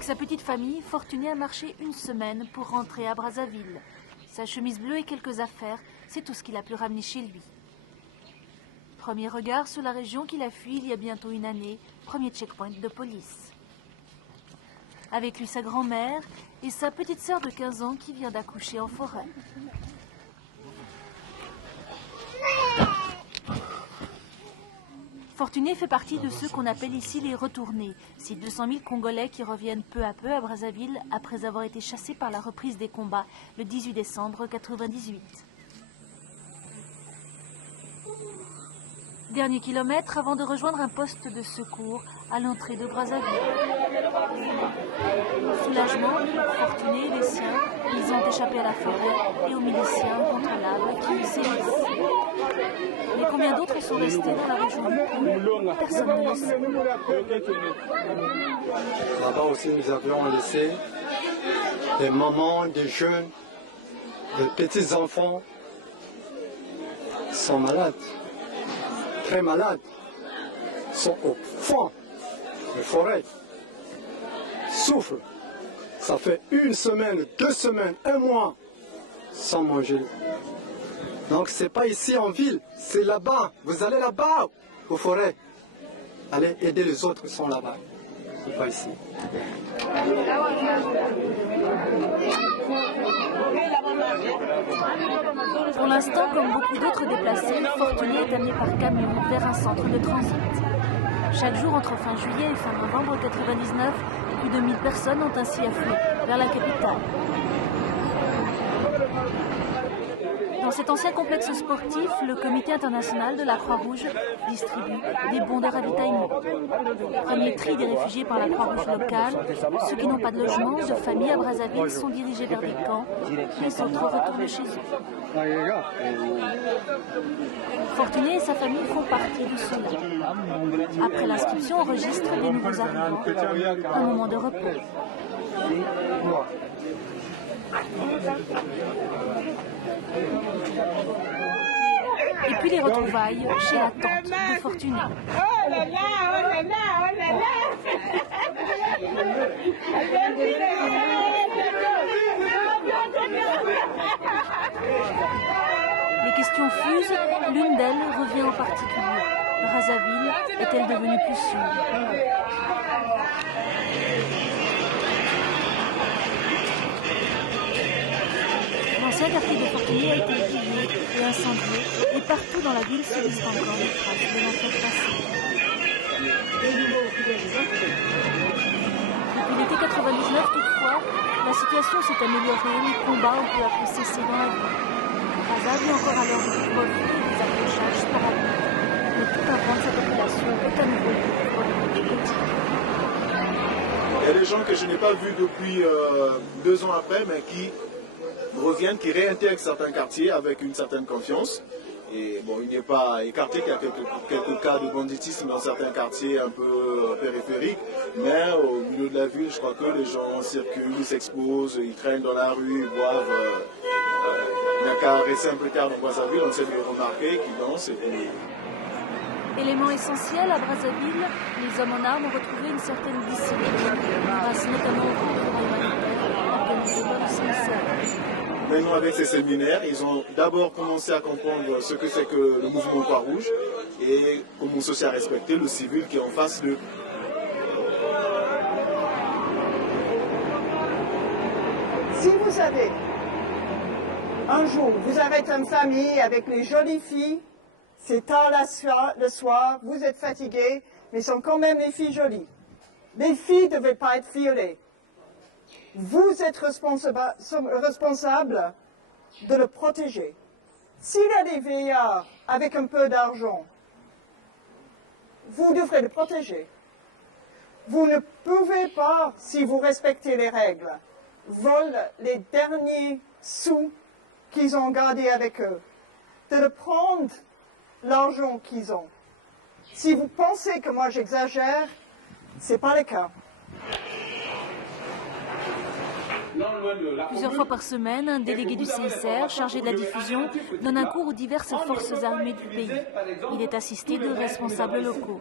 Avec sa petite famille, Fortuné a marché une semaine pour rentrer à Brazzaville. Sa chemise bleue et quelques affaires, c'est tout ce qu'il a pu ramener chez lui. Premier regard sur la région qu'il a fui il y a bientôt une année, premier checkpoint de police. Avec lui sa grand-mère et sa petite sœur de 15 ans qui vient d'accoucher en forêt. Fortuné fait partie de ceux qu'on appelle ici les retournés, ces 200 000 Congolais qui reviennent peu à peu à Brazzaville après avoir été chassés par la reprise des combats le 18 décembre 1998. Dernier kilomètre avant de rejoindre un poste de secours à l'entrée de Brazzaville. Soulagement, Fortuné et les siens, ils ont échappé à la forêt et aux miliciens incontrôlables qui y sévissent. Mais combien d'autres sont restés dans la région? Personne ne le sait. Là-bas aussi, nous avions laissé des mamans, des jeunes, des petits-enfants sont malades, très malades, sont au fond de forêt, souffrent. Ça fait une semaine, 2 semaines, 1 mois sans manger. Donc c'est pas ici en ville, c'est là-bas. Vous allez là-bas, aux forêts. Allez aider les autres qui sont là-bas. C'est pas ici. Pour l'instant, comme beaucoup d'autres déplacés, Fortuné est amené par camion vers un centre de transit. Chaque jour, entre fin juillet et fin novembre 1999, plus de 1000 personnes ont ainsi afflué vers la capitale. Dans cet ancien complexe sportif, le Comité international de la Croix-Rouge distribue des bons de ravitaillement. Premier tri des réfugiés par la Croix-Rouge locale, ceux qui n'ont pas de logement ou de famille à Brazzaville sont dirigés vers des camps, les autres retournent chez eux. Fortuné et sa famille font partie de cela. Après l'inscription, on enregistre les nouveaux arrivants, un moment de repos. Et puis les retrouvailles chez la tante de Fortuné. Oh là là, oh là là, oh là là. Les questions fusent, l'une d'elles revient en particulier. Brazzaville est-elle devenue plus sûre? L'ancien quartier de Fortuné a été pillé et incendié, et partout dans la ville se lisent encore les traces de l'enfer passé. Depuis l'été 99, toutefois, la situation s'est améliorée, les combats ont peu à peu cessé dans la ville. Brazzaville encore à l'heure du couvre-feu et des accrochages sporadiques, mais tout un pan de sa population est à nouveau libre de quotidien. Il y a des gens que je n'ai pas vus depuis 2 ans après, mais qui reviennent, qui réintègrent certains quartiers avec une certaine confiance. Et bon, il n'est pas écarté qu'il y a quelques cas de banditisme dans certains quartiers un peu périphériques, mais au milieu de la ville, je crois que les gens circulent, ils s'exposent, ils traînent dans la rue, ils boivent. Il n'y a qu'à arrêter un peu tard dans Brazzaville, on sait de le remarquer, qui dansent. Et puis... Élément essentiel à Brazzaville, les hommes en armes ont retrouvé une certaine discipline, grâce notamment au concours humanitaire organisé par le CICR. Maintenant, avec ces séminaires, ils ont d'abord commencé à comprendre ce que c'est que le mouvement Croix-Rouge et commencé aussi à respecter le civil qui est en face d'eux. Si vous savez, un jour, vous arrêtez une famille avec les jolies filles, c'est tard le soir, vous êtes fatigués, mais sont quand même les filles jolies. Les filles ne devaient pas être violées. Vous êtes responsable de le protéger. S'il y a des vieillards avec un peu d'argent, vous devrez le protéger. Vous ne pouvez pas, si vous respectez les règles, voler les derniers sous qu'ils ont gardés avec eux, de le prendre l'argent qu'ils ont. Si vous pensez que moi j'exagère, ce n'est pas le cas. Plusieurs fois par semaine, un délégué du CICR chargé de la diffusion donne un cours aux diverses forces armées du pays. Il est assisté de responsables locaux.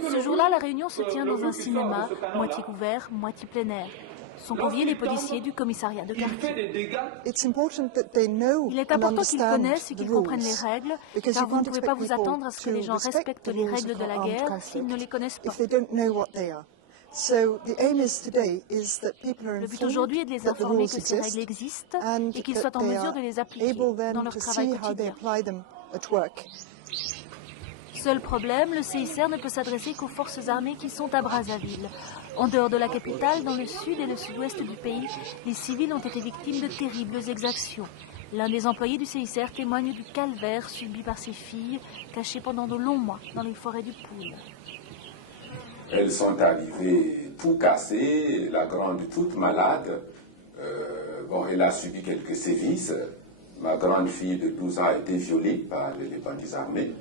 Ce jour-là, la réunion se tient dans un cinéma, moitié couvert, moitié plein air. Sont conviés les policiers du commissariat de quartier. Il est important qu'ils connaissent et qu'ils comprennent les règles, car vous ne pouvez pas vous attendre à ce que les gens respectent les règles de la guerre s'ils ne les connaissent pas. Le but aujourd'hui est de les informer que ces règles existent et qu'ils soient en mesure de les appliquer dans leur travail quotidien. Seul problème, le CICR ne peut s'adresser qu'aux forces armées qui sont à Brazzaville. En dehors de la capitale, dans le sud et le sud-ouest du pays, les civils ont été victimes de terribles exactions. L'un des employés du CICR témoigne du calvaire subi par ses filles, cachées pendant de longs mois dans les forêts du Poul. Elles sont arrivées tout cassées, la grande toute malade. Elle a subi quelques sévices. Ma grande fille de 12 ans a été violée par les bandits armés.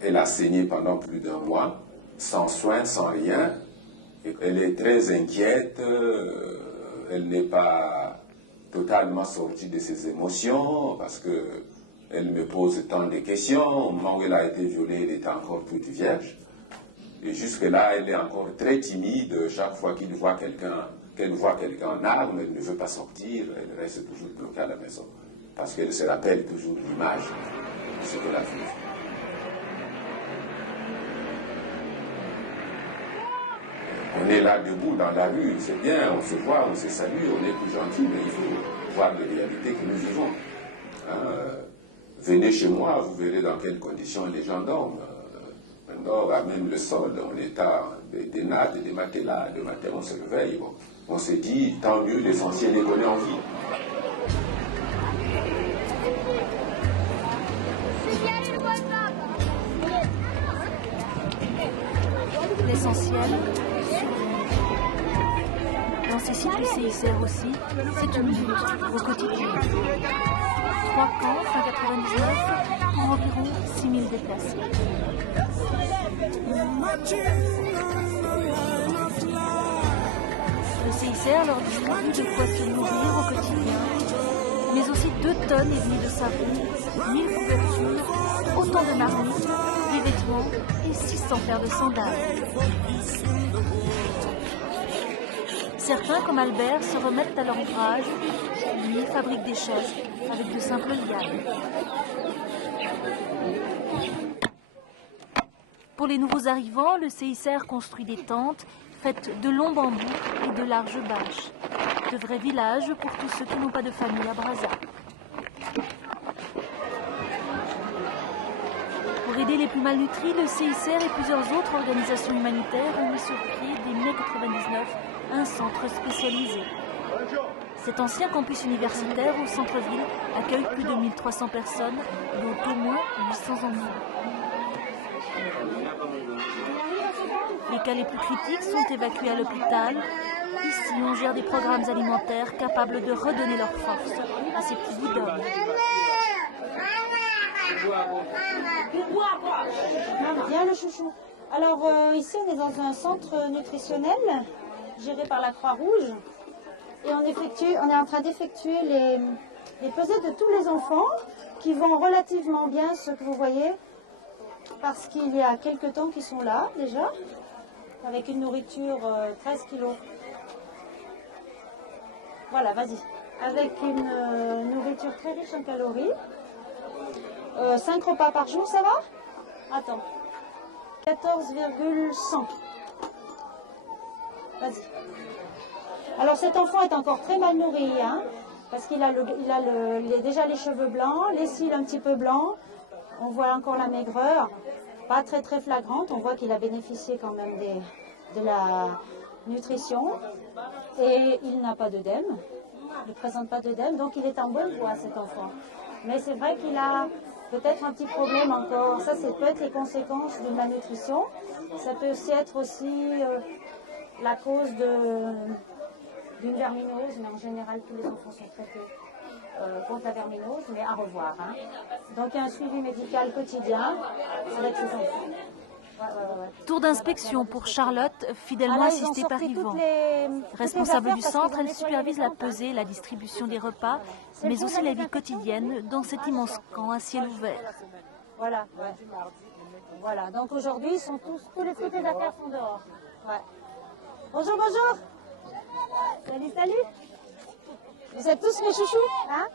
Elle a saigné pendant plus d'un mois, sans soins, sans rien. Elle est très inquiète, elle n'est pas totalement sortie de ses émotions parce qu'elle me pose tant de questions. Au moment où elle a été violée, elle était encore toute vierge. Et jusque-là, elle est encore très timide. Chaque fois qu'elle voit quelqu'un en armes, elle ne veut pas sortir, elle reste toujours bloquée à la maison parce qu'elle se rappelle toujours l'image de ce qu'elle a vu. On est là debout dans la rue, c'est bien, on se voit, on se salue, on est plus gentil, mais il faut voir les réalités que nous vivons. Venez chez moi, vous verrez dans quelles conditions les gens dorment. On dort à même le sol, on est à des nattes, des matelas, le matin on se réveille. Bon. On se dit, tant mieux, l'essentiel est qu'on est en vie. L'essentiel, dans ces sites du CICR aussi, c'est une lutte au quotidien. 3 camps, fin 99, pour environ 6000 déplacés. Le CICR leur distribue de quoi se nourrir au quotidien, mais aussi 2 tonnes et demie de savon, 1000 couvertures, autant de marmites, des vêtements et 600 paires de sandales. Certains, comme Albert, se remettent à leur ouvrage. Lui fabrique des chaises avec de simples lianes. Pour les nouveaux arrivants, le CICR construit des tentes faites de longs bambous et de larges bâches. De vrais villages pour tous ceux qui n'ont pas de famille à Brazza. Pour aider les plus malnutris, le CICR et plusieurs autres organisations humanitaires ont mis sur pied dès mai 1999 un centre spécialisé. Cet ancien campus universitaire au centre-ville accueille plus de 1300 personnes, dont au moins 800 enfants. Les cas les plus critiques sont évacués à l'hôpital. Ici, on gère des programmes alimentaires capables de redonner leur force à ces petits bouts d'hommes. Viens le chouchou. Alors ici on est dans un centre nutritionnel géré par la Croix-Rouge et on est en train d'effectuer les pesées de tous les enfants qui vont relativement bien, ce que vous voyez, parce qu'il y a quelques temps qu'ils sont là déjà, avec une nourriture 13 kilos. Voilà, vas-y. Avec une nourriture très riche en calories. 5 repas par jour, ça va? Attends. 14,100. Vas-y. Alors cet enfant est encore très mal nourri, hein, parce qu'il a, il a déjà les cheveux blancs, les cils un petit peu blancs. On voit encore la maigreur, pas très très flagrante. On voit qu'il a bénéficié quand même de la nutrition. Et il n'a pas d'œdème, il ne présente pas d'œdème, donc il est en bonne voie cet enfant. Mais c'est vrai qu'il a peut-être un petit problème encore. Ça, peut être les conséquences d'une malnutrition. Ça peut aussi être la cause d'une verminose, mais en général, tous les enfants sont traités contre la verminose, mais à revoir. Hein. Donc, il y a un suivi médical quotidien avec ces enfants. Tour d'inspection pour Charlotte, fidèlement assistée par Yvan. Responsable du centre, elle supervise la pesée, la distribution des repas, mais aussi la vie quotidienne dans cet immense camp à ciel ouvert. Voilà. Voilà, donc aujourd'hui, toutes les affaires sont dehors. Ouais. Bonjour, bonjour. Salut, salut. Vous êtes tous mes chouchous, hein?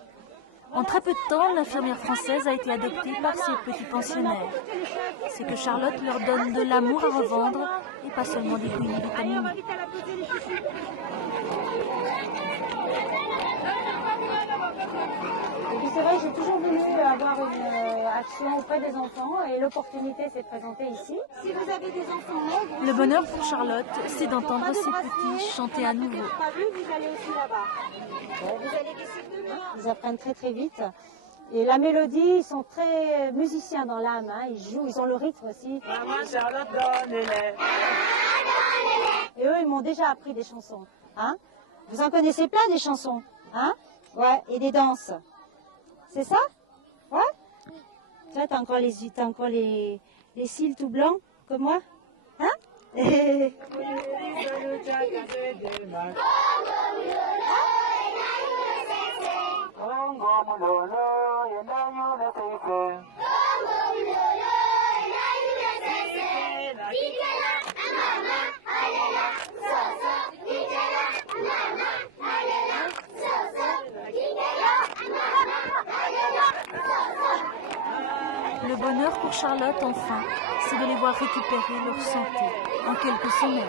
En très peu de temps, l'infirmière française a été adoptée par ces petits pensionnaires. C'est que Charlotte leur donne de l'amour à revendre et pas seulement des bouillies vitaminées. Et puis c'est vrai, j'ai toujours voulu avoir une action auprès des enfants et l'opportunité s'est présentée ici. Si vous avez des enfants, Le bonheur pour Charlotte, c'est d'entendre ses petits chanter à nouveau. vous allez aussi là-bas. Vous allez descendre demain. Ils apprennent très très vite. Et la mélodie, ils sont très musiciens dans l'âme, hein. Ils jouent, ils ont le rythme aussi. Et eux, ils m'ont déjà appris des chansons. Hein. Vous en connaissez plein des chansons, hein? Ouais, et des danses. C'est ça? Ouais? Tu vois, t'as encore les cils tout blancs, comme moi? Hein? Le bonheur pour Charlotte, enfin, c'est de les voir récupérer leur santé en quelques semaines.